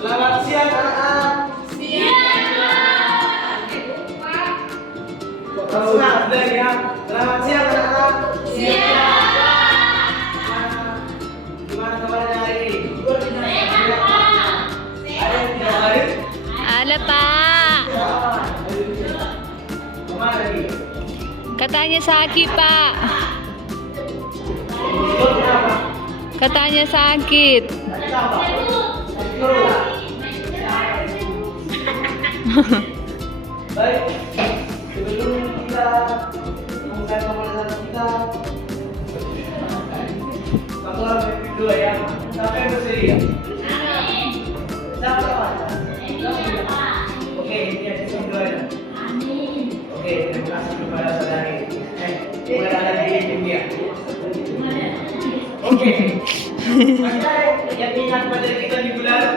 Selamat siang anak-anak. Semangat belajar ya. Selamat siang anak-anak. Gimana kabarnya hari ini? Ada yang tidak baik? Ada Pak. Kemana lagi? Katanya sakit Pak. Ikut kenapa? Katanya sakit. Sakit apa? Sakit perut. Baik, sebelum kita memulai pembahasan kita, satu orang memimpin dua ya. Siapa yang bersedia? Siapa Pak? Oke, ini yang doanya. Oke, terima kasih kepada saudari. Mulai ada di India. Oke. Ada yang ingat materi kita minggu lalu?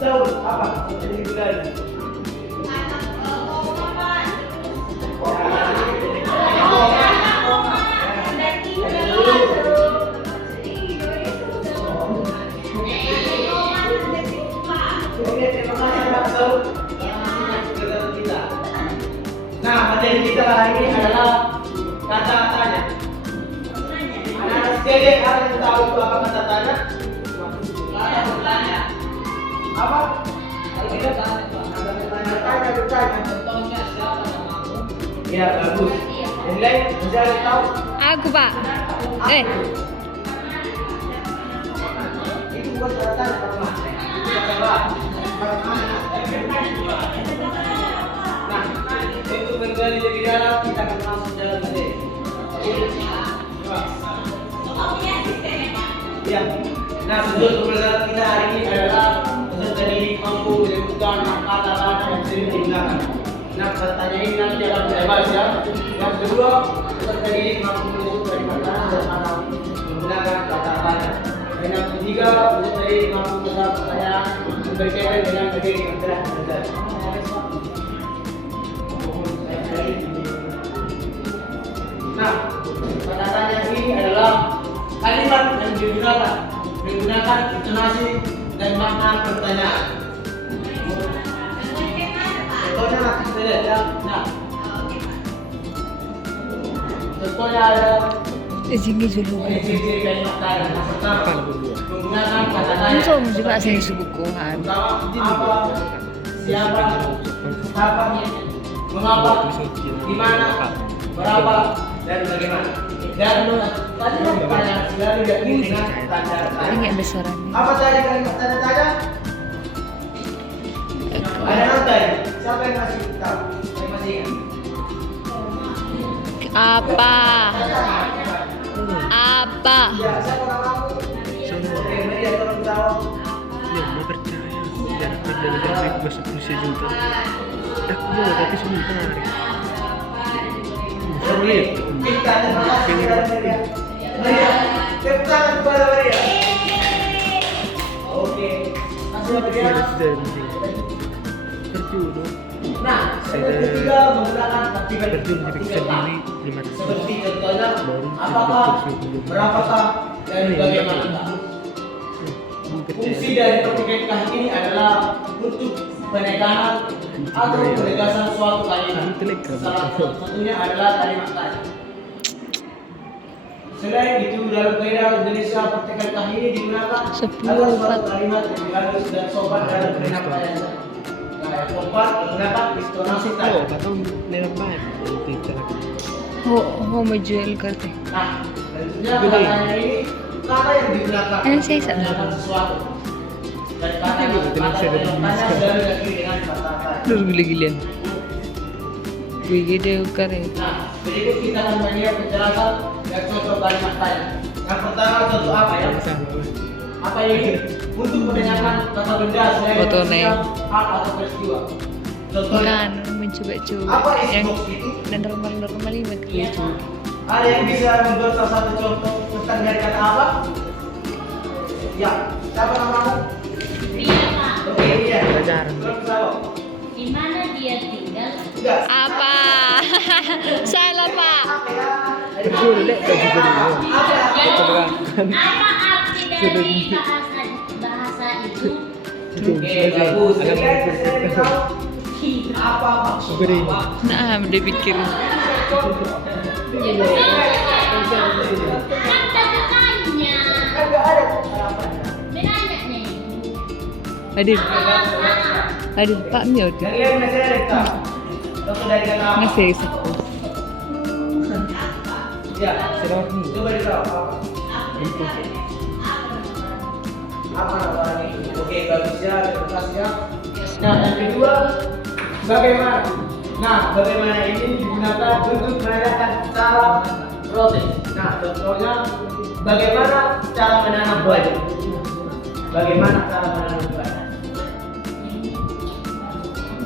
Tahu apa materi minggu lalu? Nah, materi kita hari ini adalah kata-katanya. Anak-anak sekalian, ada yang tahu itu apa kata-katanya? Kata bertanya. Apa? Kalau kita tanya, bertanya. Contohnya siapa namamu? Ya, bagus. Yang lain, mencari tahu. Aku Pak. Itu bukan kata-katanya, Pak. Coba. Nah, untuk menggali lebih dalam, kita akan masuk dalam materi. Coba. Ya. Nah, bentuk pembelajaran kita hari ini adalah peserta didik mampu menyebutkan kata-kata yang sering digunakan. Nah, pertanyaan ini nanti akan bebas ya. Yang kedua, peserta didik mampu menyebutkan kata-kata dan kata menggunakan kata-kata. Dan yang ketiga, peserta didik mampu menjawab pertanyaan berkaitan dengan materi yang telah dibelajar. Nah, kata-katanya ini adalah kalimat yang menggunakan intonasi dan makna pertanyaan. Contohnya nanti kita lihat ya. Nah, contohnya ada Sini dulu. ciri-ciri kalimat tadi. Yang pertama, menggunakan kata-kata Ini sama juga sini subukuhan. apa, siapa, kapan, mengapa, di mana, berapa, dan bagaimana. Dan kalimat pertanyaan selalu diakhiri dengan tanda Ini tanya. nggak besaran. Apa tadi kalimat tanda tanya? Ada yang tadi? Siapa yang masih tahu? Yang masih ingat? Apa? Apa? Ya, siapa namamu? Oke, Media tolong jawab. Ya, mau percaya. Jangan dari bahasa Indonesia juga. Aku mau tapi sebentar. Oke, kita terima kasih kepada Media. Media, tepuk tangan kepada Media. Oke, kasih Media. Terjun. Nah, yang ketiga menggunakan partikel Terjun jadi bisa diri 500. seperti contohnya Baru apakah, berapakah, dan bagaimana. Fungsi dari partikel kah ini adalah untuk penekanan atau penegasan suatu kalimat. Salah satunya adalah kalimat tadi. Selain itu, dalam kaidah Indonesia partikel kah ini digunakan agar suatu kalimat lebih halus dan sopan dalam penyampaian. Yang keempat, menggunakan intonasi tadi. Oh, tahu lewat mana? Tidak. Ho menjual kartu. Nah, tentunya katanya ini kata yang digunakan Saya menggunakan sesuatu. Dan kata yang tanya selalu diakhiri dengan kata-kata. Terus gila-gilaan. Gue gede ukare. Nah, berikut kita akan melihat penjelasan dan contoh kalimat tanya. Yang pertama, contoh apa ya? Apa ini? Untuk menanyakan kata benda selain Foto manusia, nih. hal atau peristiwa. Contohnya, Kan mencoba-coba apa isi yang box itu? dan normal-normal ini begitu. Ada yang bisa membuat salah satu contoh tentang dari kata apa? Ya, siapa namamu? Iya Pak. Oke, iya. Pelajaran. Terus siapa? Di mana dia tinggal? Enggak. Apa? Salah Pak. Apa ya? Ada Betul, Lek, baju baru. Keterangan. Apa arti dari bahasa itu? Oke, bagus. Jadi kan saya tahu apa Beri. Nah, dia pikir. Kan tanya. Enggak ada harapannya. Benanya nih. Adil, Pak Mio tuh. Yang lain masih ada tak? Atau dari kata apa? Ngasih satu. Ya, Selamat nih. coba dijawab apa? Apa nama ini? Oke, bagus ya, terima kasih ya. Nah, yang kedua, bagaimana? Nah, bagaimana ini digunakan untuk menandakan cara proses. Nah, contohnya, bagaimana cara menanam buah? Bagaimana cara menanam buah?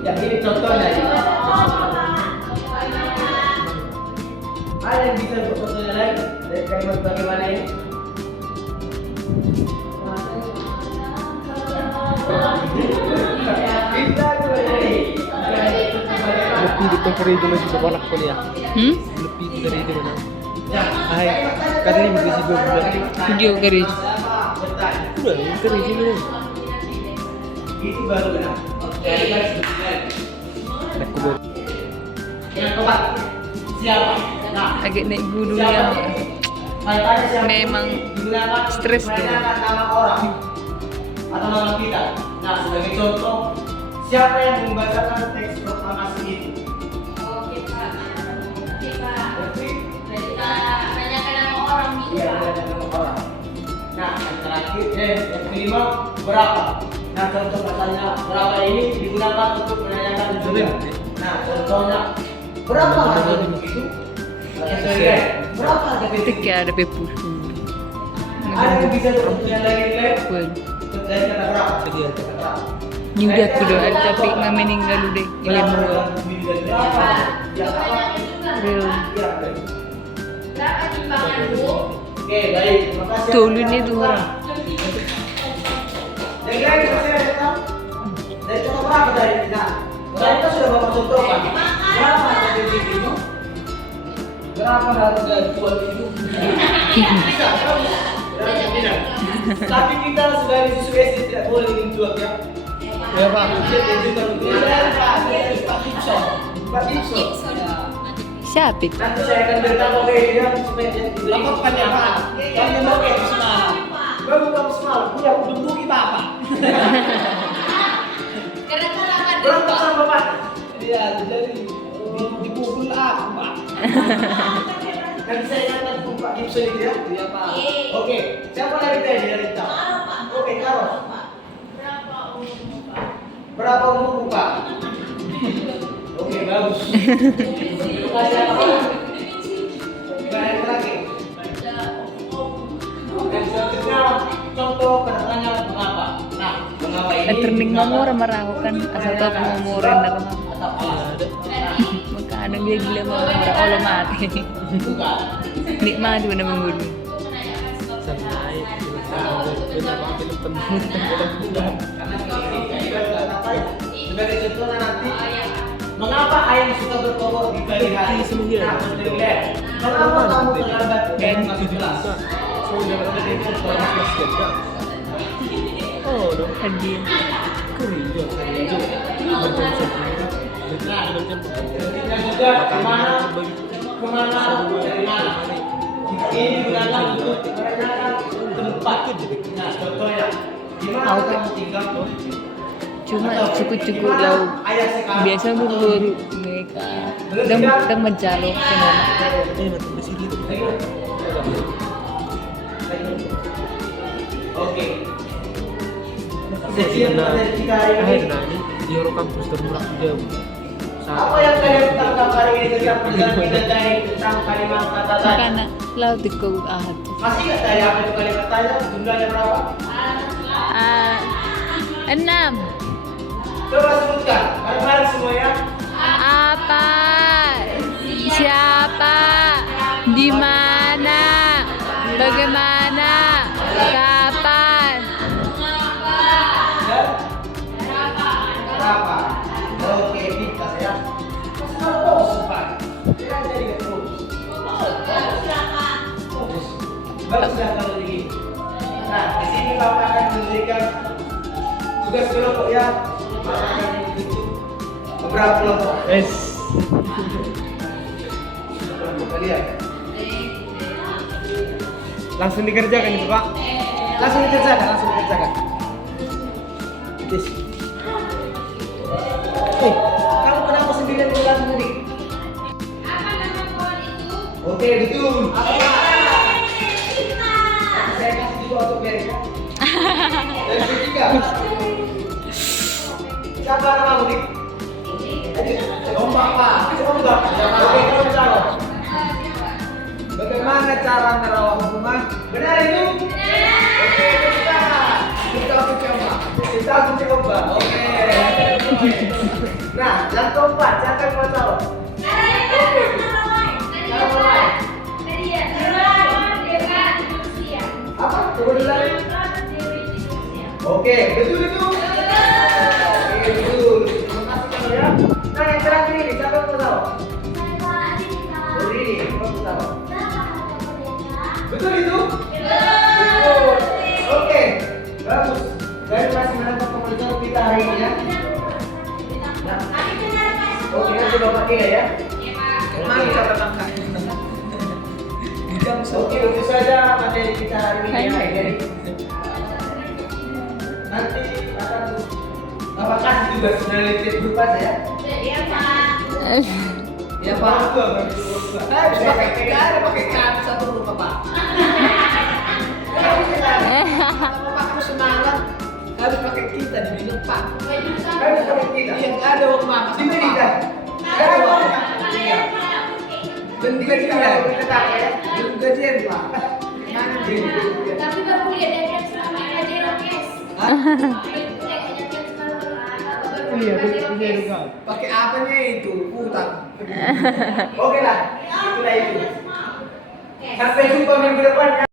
Ya, ini contohnya. Ya. Ada yang bisa contohnya lain dari kalimat bagaimana ini? Lebih ditongkari itu masih sekolah kuliah. Lebih dari itu mana? Hai, kali ini masih belum bulan. Video garis. Udah, kali ini nih. Itu baru benar. Aku baru. Yang keempat, siapa? Nah, Agak naik gunung yang kaitannya siapa? memang Digunakan stres untuk dia. menandakan nama orang atau nama kita. Nah, sebagai contoh, siapa yang membacakan teks proklamasi itu? Berarti, Tanyakan nama orang iya, ada nama orang. Nah, yang terakhir, yang kelima, berapa? Nah, contoh katanya berapa ini digunakan untuk menanyakan juga. Nah, contohnya berapa harga begitu? Berapa harga Itu begitu? kayak ada pepus. Ada yang bisa contohnya lagi nilai? Well, Dari kata berapa? Sekian. Kata berapa? ni udah aku dah tapi nggak meninggal udah. Ilmu. Berapa? Ya, Real. ya, baik. Berapa timbanganmu? Oke, baik. Terima kasih. Tuh, lu ini tuh orang. Yang lain masih ada tahu? Dari contoh berapa tadi? Nah, tadi kan sudah bapak contohkan. Berapa harga diri itu? Berapa harga jual itu? Bisa, bagus. Berapa tidak? Tapi kita sebagai siswa SD tidak boleh menjual ya. Ya, Pak. Kita juga Pak Gibson. Pak Gibson. Siapa itu? Nanti saya akan beritahu ke dia supaya dia diberi. Laporkan ya Pak. Kami mau ke semalam. Baru kamu semalam punya hubungi Bapak. Berapa sama Bapak? Iya, jadi dipukul aku Pak. Nanti saya ingatkan ke Pak Gibson itu ya. Iya Pak. Oke, siapa lagi tadi dari tahu? Oke, Carlos. Berapa umurmu Pak? Oke, bagus. Terima kasih Pak. Baik lagi. Dan selanjutnya contoh kedatangannya mengapa? Nah, mengapa ini? Terning mamor marahu kan asal tahu pengomoran apa. Atau apa? Maka ada dia gila mau orang Allah mati. Bukan. Nikmati benar membunuh. Santai. Kita ambil teman. Karena ini apa ya? Sebagai contohnya nanti mengapa ayam suka berkokok di pagi hari? Nah, lihat. Mengapa kamu terlambat masuk kelas? Oh, dong. Hadiah. Kerja, kerja. Selanjutnya juga kemana, dari mana? Ini digunakan untuk menanyakan tempat. Nah, contohnya, di mana Tahu, kamu tinggal? Cuma cukup-cukup lauk. Biasa berburu mereka. Dan mencalok semua. Mantap di sini tuh. Oke. Sesi yang dari kita hari ini. Nah, ini di Euro Campus termurah jauh. Apa yang kalian tangkap hari ini tentang perjalanan kita dari tentang kalimat kata tadi? Karena laut itu ahad. Masih nggak tadi apa itu kalimat tadi? Jumlahnya berapa? 6. Coba sebutkan, bareng-bareng semuanya. Apa? Siapa? Di mana? Bagaimana? Kapan? Dan berapa? Oke, kita ya. Kalau bos, Pak. Tidak jadi terus. Baguslah kalau begini. Nah, di sini Bapak akan memberikan tugas kelompok ya. Bapak akan membentuk beberapa kelompok. Yes. Kita lihat. Langsung dikerjakan itu Pak. Langsung dikerjakan, langsung dikerjakan. Yes. Kamu kenapa sendirian di kelas ini? Apa nama pohon itu? Oke, betul. Apa? Saya kasih juga untuk mereka. Dan ketiga. Siapa namamu, Dik? Ombak, Pak. Ombak. Oke, kamu tahu. Bagaimana cara merawat hubungan? Benar itu? Oke, kita coba. Kita coba. Oke. Nah, yang keempat, siapa yang mau tahu? Apa? Coba diulangi. Oke, betul itu. Oke, betul. Terima kasih kamu ya. Nah, yang terakhir ini, siapa yang mau tahu? Ini, kamu mau tahu? Betul itu? Betul. Oke, bagus. Dari masing-masing komunitas kita hari ini ya. Nah, oke, nanti Bapak kira ya. Mari kita tetapkan. Oke, itu saja materi kita hari ini ya. Jadi, nanti akan Bapak kasih tugas meneliti grup aja ya. Iya, Pak. Ya Pak. Habis pakai kartu satu grup Pak. Bapak kamu semangat. Habis pakai kita diminum Pak. Habis pakai kita. Yang ada uang Mama. Di sini dah. Ada uang. Iya. Dan gajian ya. Tetap ya. Dan gajian Pak. Tapi baru lihat dia selama gajian cash. Iya, betul juga. Pakai apanya itu? Utang. Oke lah. Itulah itu. Sampai jumpa minggu depan.